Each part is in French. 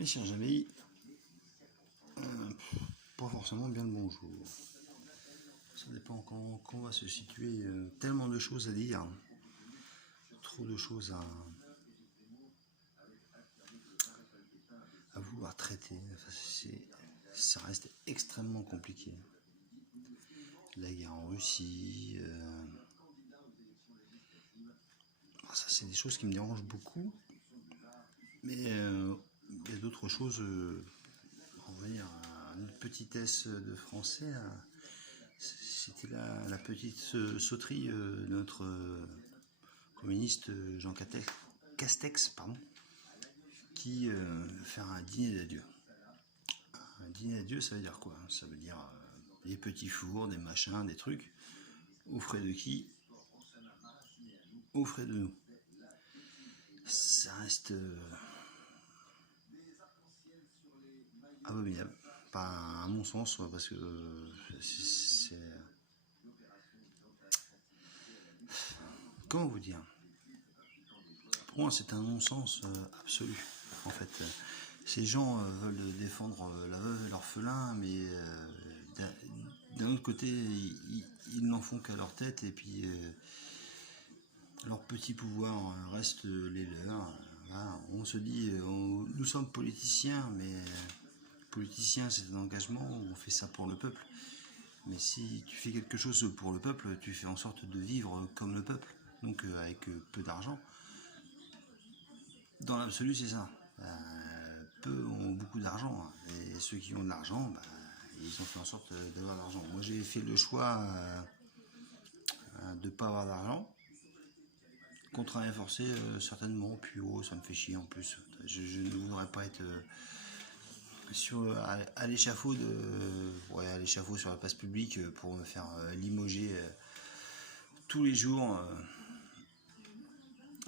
Mes chers amis, pas forcément bien le bonjour. Ça dépend comment on va se situer. Tellement de choses à dire, trop de choses à vouloir traiter. Enfin, ça reste extrêmement compliqué. La guerre en Russie, ça c'est des choses qui me dérangent beaucoup. Mais il y a d'autres choses, on va dire, à une petitesse de français. C'était la petite sauterie de notre communiste Jean Castex, qui faire un dîner d'adieu. Un dîner d'adieu, ça veut dire quoi? Ça veut dire des petits fours, des machins, des trucs. Aux frais de qui? Aux frais de nous. Ça reste abominable. Pas à mon sens, parce que c'est... Comment vous dire? Pour moi, c'est un non-sens absolu. En fait, ces gens veulent défendre la veuve et l'orphelin, mais d'un autre côté, ils n'en font qu'à leur tête, et puis leur petit pouvoir reste les leurs. Voilà. On se dit, nous sommes politiciens, mais politicien, c'est un engagement, on fait ça pour le peuple. Mais si tu fais quelque chose pour le peuple, tu fais en sorte de vivre comme le peuple, donc avec peu d'argent. Dans l'absolu, c'est ça. Peu ont beaucoup d'argent, et ceux qui ont de l'argent, ils ont fait en sorte d'avoir de l'argent. Moi, j'ai fait le choix de ne pas avoir d'argent. Contraint et forcé, certainement, puis ça me fait chier en plus. Je ne voudrais pas être à l'échafaud à l'échafaud sur la place publique pour me faire limoger tous les jours.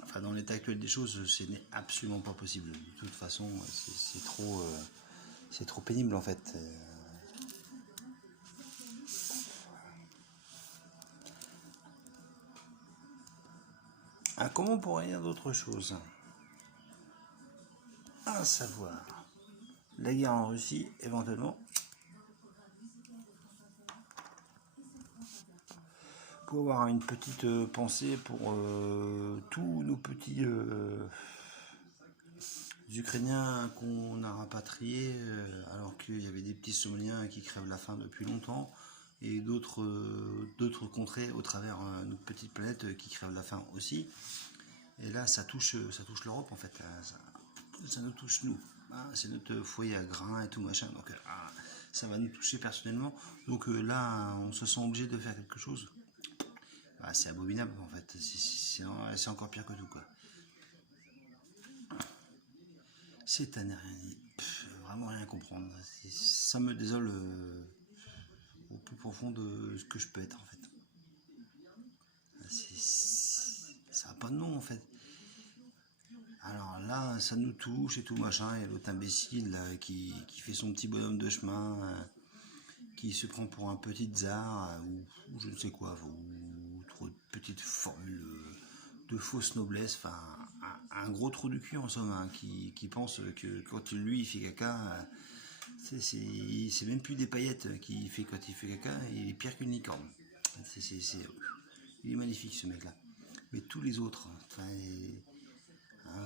Enfin, dans l'état actuel des choses, ce n'est absolument pas possible. De toute façon, c'est trop pénible en fait. Comment on pourrait dire d'autres choses? À savoir, la guerre en Russie, éventuellement. Pour avoir une petite pensée pour tous nos petits Ukrainiens qu'on a rapatriés, alors qu'il y avait des petits Somaliens qui crèvent la faim depuis longtemps, et d'autres contrées au travers notre petite planète qui crèvent la faim aussi. Et là, ça touche l'Europe en fait. Ça nous touche nous. C'est notre foyer à grains et tout machin. Donc ça va nous toucher personnellement. Donc là, on se sent obligé de faire quelque chose. C'est abominable en fait. C'est encore pire que tout quoi. C'est à ne vraiment rien comprendre. Ça me désole au plus profond de ce que je peux être en fait. Ça n'a pas de nom en fait. Alors là, ça nous touche et tout machin, et l'autre imbécile là, qui fait son petit bonhomme de chemin, qui se prend pour un petit tsar, ou je ne sais quoi, ou trop de petites formules de fausse noblesse, enfin un gros trou du cul en somme, qui pense que quand lui il fait caca, c'est même plus des paillettes qu'il fait quand il fait caca, il est pire qu'une licorne. Il est magnifique ce mec là. Mais tous les autres,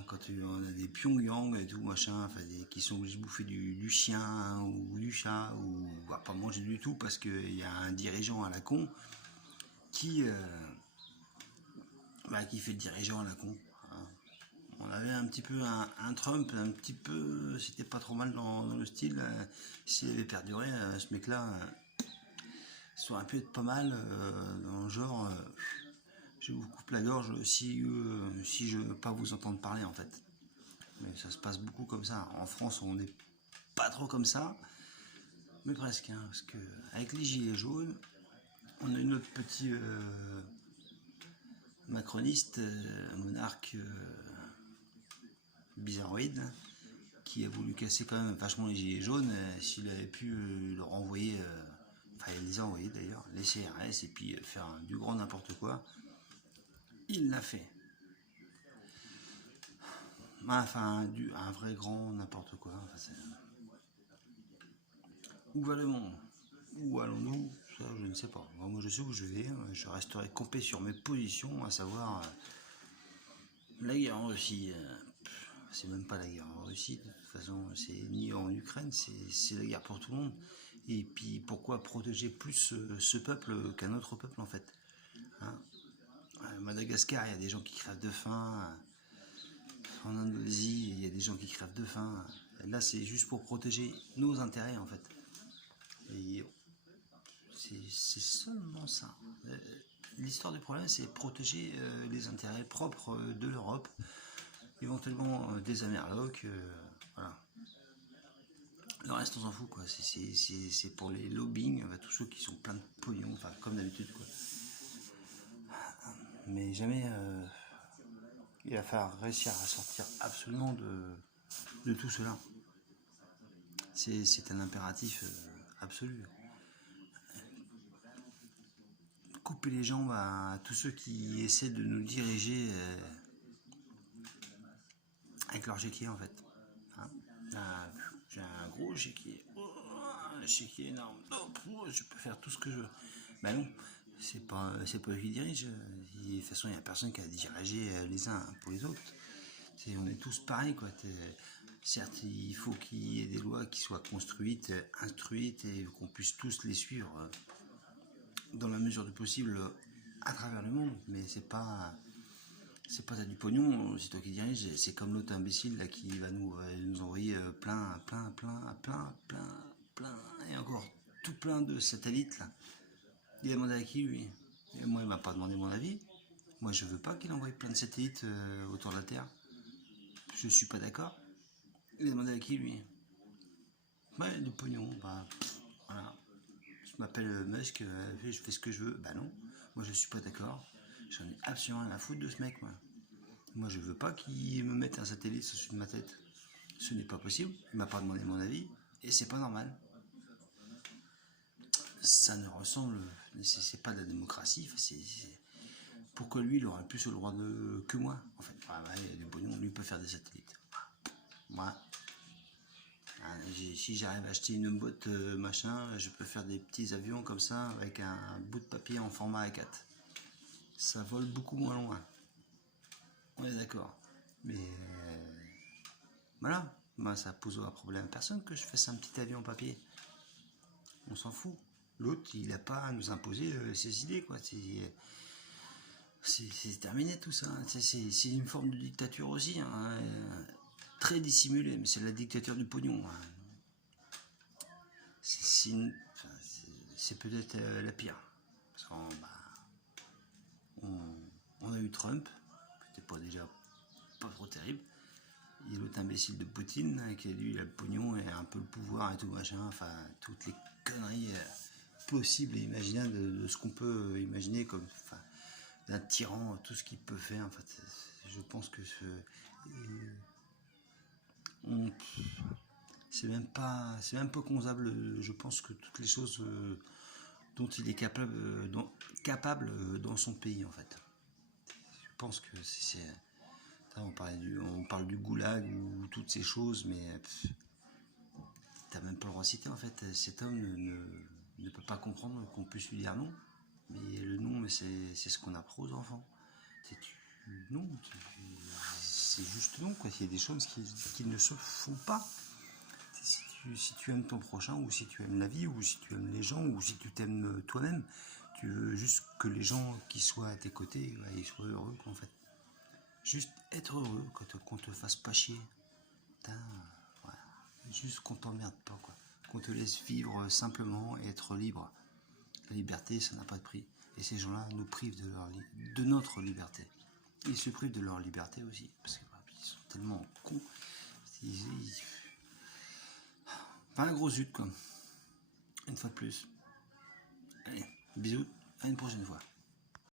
quand on a des Pyongyang et tout machin, qui sont obligés de bouffer du chien ou du chat, ou pas manger du tout parce qu'il y a un dirigeant à la con qui fait le dirigeant à la con. On avait un petit peu un Trump, un petit peu, c'était pas trop mal dans le style. S'il avait perduré, ce mec-là, ça aurait pu être pas mal dans le genre. Je vous coupe la gorge si je veux pas vous entendre parler en fait. Mais ça se passe beaucoup comme ça. En France, on n'est pas trop comme ça, mais presque, parce que avec les gilets jaunes, on a une autre petit macroniste, monarque bizarroïde, qui a voulu casser quand même vachement les gilets jaunes. S'il avait pu leur envoyer, il les a envoyés d'ailleurs, les CRS, et puis faire du grand n'importe quoi, il l'a fait. Enfin, un vrai grand n'importe quoi. Enfin, où va le monde? Où allons-nous? Ça, je ne sais pas. Moi, je sais où je vais. Je resterai campé sur mes positions, à savoir la guerre en Russie. C'est même pas la guerre en Russie, de toute façon, c'est ni en Ukraine, c'est la guerre pour tout le monde. Et puis pourquoi protéger plus ce peuple qu'un autre peuple en fait, hein? À Madagascar, il y a des gens qui crèvent de faim. En Indonésie, il y a des gens qui crèvent de faim. Là, c'est juste pour protéger nos intérêts en fait. Et c'est seulement ça. L'histoire du problème, c'est protéger les intérêts propres de l'Europe, éventuellement des Amerlocs. Voilà. Le reste, on s'en fout, quoi. C'est pour les lobbying, tous ceux qui sont pleins de pognon, enfin, comme d'habitude, quoi. Mais jamais il va falloir réussir à sortir absolument de tout cela. C'est un impératif absolu. Couper les jambes à tous ceux qui essaient de nous diriger avec leur chéquier, en fait. Hein, j'ai un gros chéquier. Un chéquier énorme. Je peux faire tout ce que je veux. Ben non, c'est pas eux qui dirigent. De toute façon, il n'y a personne qui a dirigé les uns pour les autres. On est tous pareils, quoi. Certes, il faut qu'il y ait des lois qui soient construites, instruites et qu'on puisse tous les suivre dans la mesure du possible à travers le monde. Mais c'est pas t'as du pognon, c'est toi qui dirige. C'est comme l'autre imbécile là qui va nous envoyer plein et encore tout plein de satellites là. Il a demandé à qui lui? Et moi, il m'a pas demandé mon avis. Moi, je veux pas qu'il envoie plein de satellites autour de la Terre. Je suis pas d'accord. Il a demandé à qui lui? Ouais, du pognon. Bah, voilà. Je m'appelle Musk, je fais ce que je veux. Bah non, moi je suis pas d'accord. J'en ai absolument rien à foutre de ce mec, moi. Moi, je veux pas qu'il me mette un satellite au-dessus de ma tête. Ce n'est pas possible. Il m'a pas demandé mon avis et c'est pas normal. Ça ne ressemble, c'est pas de la démocratie. Pourquoi lui, il aurait plus le droit que moi, en fait. Ah ouais, du pognon, lui peut faire des satellites. Moi, si j'arrive à acheter une boîte machin, je peux faire des petits avions comme ça avec un bout de papier en format A4. Ça vole beaucoup moins loin. On est d'accord. Mais voilà, moi ça pose un problème à personne que je fasse un petit avion en papier. On s'en fout. L'autre, il n'a pas à nous imposer ses idées, quoi. C'est terminé tout ça. C'est une forme de dictature aussi, hein. Très dissimulée, mais c'est la dictature du pognon, hein. C'est peut-être la pire. Parce on a eu Trump, qui n'était pas déjà pas trop terrible. Il y a l'autre imbécile de Poutine, qui lui, il a le pognon et un peu le pouvoir et tout machin. Enfin, toutes les conneries possibles et imaginables de ce qu'on peut imaginer comme d'un tyran, tout ce qu'il peut faire. En fait, je pense que c'est même pas concevable. Je pense que toutes les choses dont il est capable, dans son pays, en fait. Je pense que on parle du goulag ou toutes ces choses, mais t'as même pas le droit de citer, en fait. Cet homme ne peut pas comprendre qu'on puisse lui dire non. Mais le non, c'est ce qu'on apprend aux enfants. Non, c'est juste non, quoi. Il y a des choses qui ne se font pas. Si tu aimes ton prochain, ou si tu aimes la vie, ou si tu aimes les gens, ou si tu t'aimes toi-même, tu veux juste que les gens qui soient à tes côtés, ils soient heureux, en fait. Juste être heureux, qu'on te fasse pas chier. Putain, voilà. Juste qu'on t'emmerde pas, quoi. Qu'on te laisse vivre simplement et être libre. La liberté, ça n'a pas de prix. Et ces gens-là nous privent de notre liberté. Ils se privent de leur liberté aussi, parce qu'ils sont tellement cons. Enfin, un gros zut, quoi. Une fois de plus. Allez, bisous, à une prochaine fois.